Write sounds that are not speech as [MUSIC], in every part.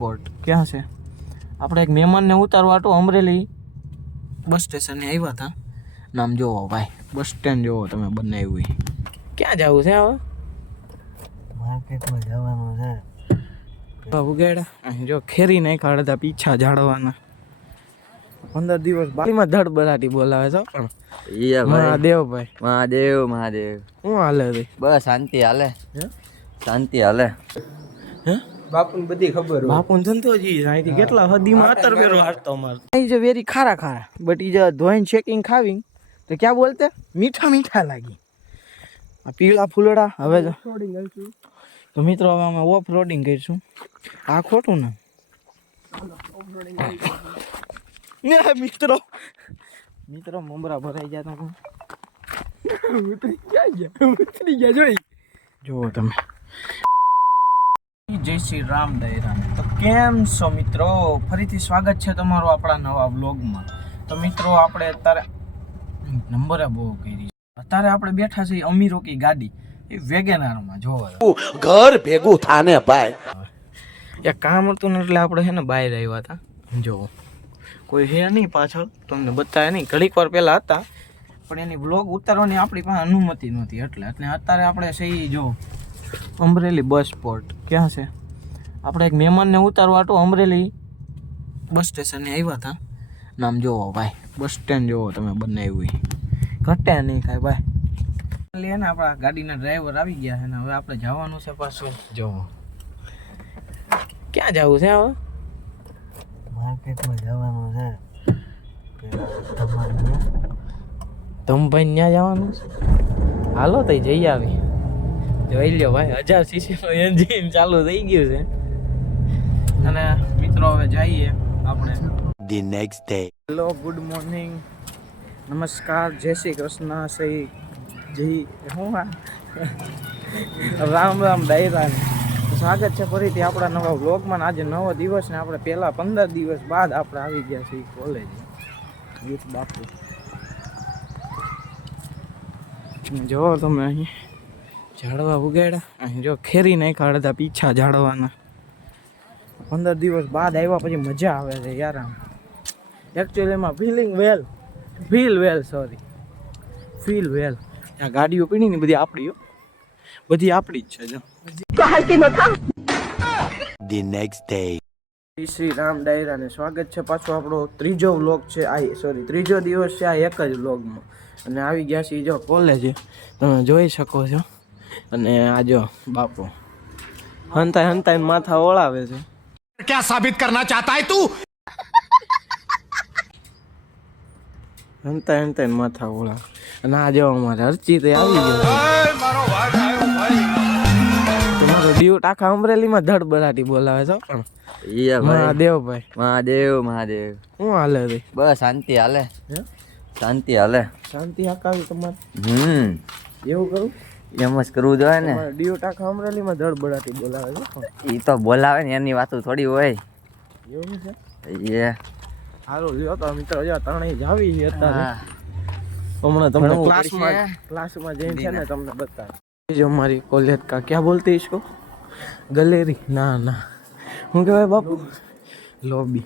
Port ક્યાં છે? આપણે એક મહેમાનને ઉતારવા આટો અમરેલી બસ સ્ટેશને આવ્યા હતા. નામ જોવો ભાઈ. બસ સ્ટેન્ડ જોવો તમે બનાવ્યું આવ્યું ક્યાં જવું છે હવે? માર્કેટમાં જવાનું છે. ગેડા જો ખેરી નહીં કાઢતા પીછા જાળવાના પંદર દિવસ બારીમાં ધડ બરાટી બોલાવે છે પણ મહાદેવ મહાદેવભાઈ મહાદેવ મહાદેવ. શું હાલે ભાઈ બસ શાંતિ હાલે. હે? શાંતિ હાલે. હે? બાપુને બધી ખબર બાપુને ધંધો ધંધોજી અહીંથી કેટલા હદીમાં અતર પેરો હારતો અમારે. એ જે વેરી ખારા ખારા બટ ઈ જે ધોઈને શેકિંગ ખાવી તો ક્યાં બોલતે? મીઠા મીઠા લાગી. આ પીળા ફૂલડા હવે જો. તો મિત્રો હવે અમે ઓફ રોડિંગ કરીશું. આ ખોટું ને? [LAUGHS] ને મિત્રો મિત્રો મમરા ભરાઈ ગયા તમે [LAUGHS] ઉતરી ગયા ઉતરી ગયા જોઈ જુઓ તમે. જય શ્રી રામ દયરાને તો કેમ છો મિત્રો? ફરીથી સ્વાગત છે તમારું આપણા નવા વ્લોગમાં. તો મિત્રો આપણે અત્યારે નંબરે બહુ કરી અત્યારે આપણે બેઠા છીએ અમીરો કી ગાડી. એ વેગેનારમાં જોવા. ઘર ભેગું થાને ભાઈ. એ કામ હતું ને એટલે આપણે છે ને બહાર આવ્યા હતા. જો કોઈ હે નહીં પાછળ. તમને બતાવે નહીં. ઘડીક વાર પહેલાં હતા. પણ એની બ્લોગ ઉતારવાની આપણી પાસે અનુમતિ નહોતી એટલે. એટલે અત્યારે આપણે સહી જો અમરેલી બસ સ્પોટ ક્યાં છે? આપણે એક મહેમાનને ઉતારવા આટો અમરેલી બસ સ્ટેશને આવ્યા હતા. નામ જોવો ભાઈ. બસ સ્ટેન્ડ જોવો તમે બનાવ્યું ઈ. ઘટે નહીં કાંઈ ભાઈ. લે ને આપણા ગાડીના ડ્રાઈવર આવી ગયા છે ને હવે આપણે જવાનું છે પાછું. જોવો ક્યાં જવું છે હવે? માર્કેટમાં જવાનું છે. ધમભાઈ ત્યાં જવાનું છે? હાલો તઈ જઈ આવી. જોઈ લ્યો ભાઈ હજાર સીસીનું એન્જિન ચાલુ થઈ ગયું છે. અને મિત્રો હવે જઈએ આપણે. The next day hello good morning નમસ્કાર જય શ્રી કૃષ્ણ શ્રી જય હું આ? રામ રામ ડાયરા સ્વાગત છે ફરીથી આપણા નવા વ્લોગમાં. આજે નવો દિવસ ને આપણે પહેલા પંદર દિવસ બાદ આપણે આવી ગયા છીએ કોલેજ યુથ બાપુ. જો તમે અહીં ઝાડવા ઉગાડ્યા. અહીં જો ખેરી નાખ્યા અડધા પીછા ઝાડવાના. પંદર દિવસ બાદ આવ્યા પછી મજા આવે છે યાર આમ. એકચ્યુઅલીમાં feeling well feel well sorry feel well આ ગાડીઓ પીણી ને બધી આપણી હો. બધી આપણી જ છે જો. The next day Shri Ram ડાયરાને સ્વાગત છે. પાછો આપણો ત્રીજો વ્લોગ છે. આ સોરી ત્રીજો દિવસ છે આ એક જ વ્લોગમાં અને આવી ગયા છે જો કોલેજ તમે જોઈ શકો છો. અને આ જો બાપો. હંતાય હંતાય માથા ઓળાવે છે. ક્યાં સાબિત કરના ચાહતા હે તું? હંતાય હંતાય માથા ઓળાવે. અને આ જો અમારે હરચિત આવી ગયો તમારો ડ્યુટ આખા અમરેલીમાં ધડ બરાટી બોલાવે છો પણ મહાદેવ ભાઈ. મહાદેવ મહાદેવ. શું હાલે ભાઈ બસ શાંતિ હાલે. શાંતિ હાલે. શાંતિ આકાવી તમારે? હમ. એવું કરું? એમ જ કરવું જોઈએ ને. ડીઓ ટાકા અમરેલીમાં ધડબડાટી બોલાવે છે એ તો બોલાવે ને એની વાતો થોડી હોય. એવું છે? એ. સારું લ્યો તો મિત્રો જો ત્રણેય જાવી છે અત્યારે. હમણાં તમને ક્લાસમાં ક્લાસમાં જઈને છે ને તમને બતાવે જો મારી કોલેજ કા ક્યાં બોલતી છો ગલેરી. ના ના. હું કહેવાય બાપુ? લોબી.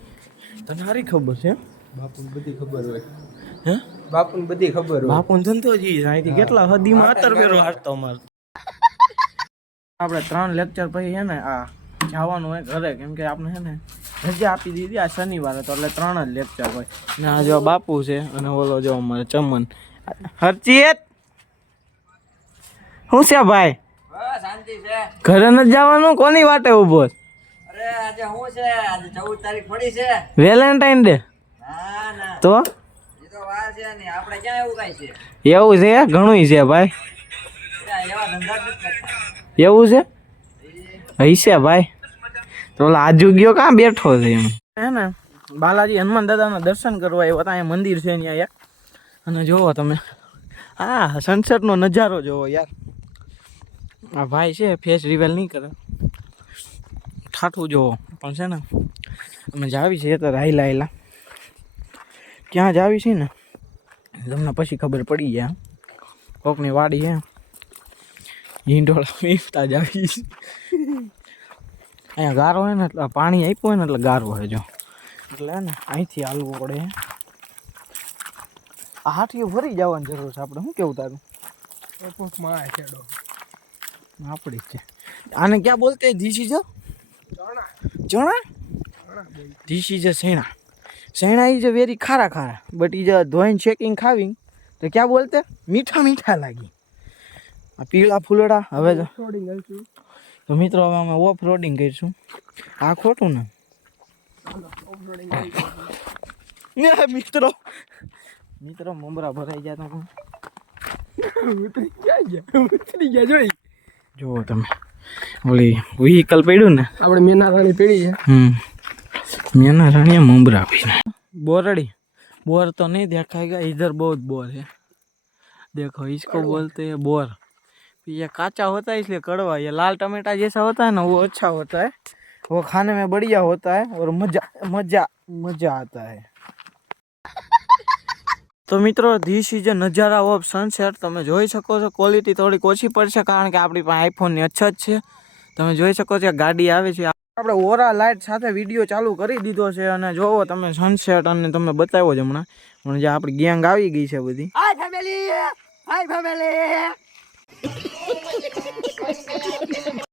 તને સારી ખબર છે બાપુ બધી ખબર હોય. હે? બાપુને બધી ખબર હોય. બાપુ ધંધો જી અહીંથી કેટલા હદીમાં અતર પેરો હારતો અમાર. આપણે ત્રણ લેક્ચર પછી છે ને આ જવાનું હોય ઘરે કેમ કે આપણે છે ને રજા આપી દીધી આ શનિવારે તો એટલે ત્રણ જ લેક્ચર હોય. ને આ જો બાપુ છે અને ઓલો જો અમારે ચમન. હરચિત શું છે ભાઈ? શાંતિ છે. ઘરે ન જવાનું? કોની વાટે ઊભો છે? અરે આજે શું છે? આજે 14 તારીખ પડી છે. Valentine day. ના ના. તો? એવું છે? એવું છે? ઘણું છે ભાઈ. એવા ધંધા જ એવું છે? હશે ભાઈ. તો ઓલા આજુ ગયો કાં બેઠો છે એમ? હે ને? બાલાજી હનુમાન દાદાના દર્શન કરવા આવ્યા હતા. અહીંયા મંદિર છે ત્યાં યાર. અને જોવો તમે. હા સનસેટનો નજારો જોવો યાર. આ ભાઈ છે ફેસ રિવેલ નહીં કરે. ઠાઠું જોવો. પણ છે ને અમે જાવી છીએ તો રાયલા આયલા ક્યાં જાવી છે ને? તમને પછી ખબર પડી ગયા કોકની વાડી હે. ઈંડોળા વીફતા જ આવી અહીંયા ગારો હોય ને એટલે પાણી આપ્યું હોય ને એટલે ગારો હોય જો. એટલે ને અહીંથી હાલવું પડે. આ હાથીઓ ફરી જવાની જરૂર છે આપણે. શું કેવું તારું? ટપકમાં આ છેડો. આપણી જ છે. આને ક્યાં બોલતે ધીસી જો? ચણા. ચણા? ધીસી અ સેણા. ઇઝ અ વેરી ખારા ખારા બટ ઇઝ અ ધોઈને શેકિંગ ખાવી તો ક્યાં બોલતે? મીઠા મીઠા લાગી. આ પીળા ફૂલડા હવે તો મિત્રો હવે અમે ઓફ રોડિંગ કરીશું. આ ખોટું ને? મિત્રો મિત્રો મમરા ભરાઈ ગયા તો ઉતરી ગયા ઉતરી ગયા જોઈ જુઓ તમે. ઓલી વ્હીકલ પડ્યું ને? આપણે મેના રાણી પેઢી છે. હમ. મેના રાણીયા મમરા પીને बोरड़ी बोर तो नहीं देखाएगा इधर बहुत बोर है देखो इसको बोलते हैं बोर ये काचा होता है इसलिए कड़वा ये लाल टमाटा जैसा होता है ना वो अच्छा होता है वो खाने में बढ़िया होता है और मजा मजा मजा आता है તો મિત્રો ધીસ ઇઝ અ નજારા ઓફ સનસેટ તમે જોઈ શકો છો ક્વોલિટી થોડીક ઓછી પડશે કારણ કે આપણી પાસે આઈફોનની અછત છે તમે જોઈ શકો છો કે ગાડી આવે છે આપણે ઓરા લાઇટ સાથે વીડિયો ચાલુ કરી દીધો છે અને જોવો તમે સનસેટ અને તમે બતાવ્યો છે હમણાં. પણ જે આપણી ગેંગ આવી ગઈ છે બધી.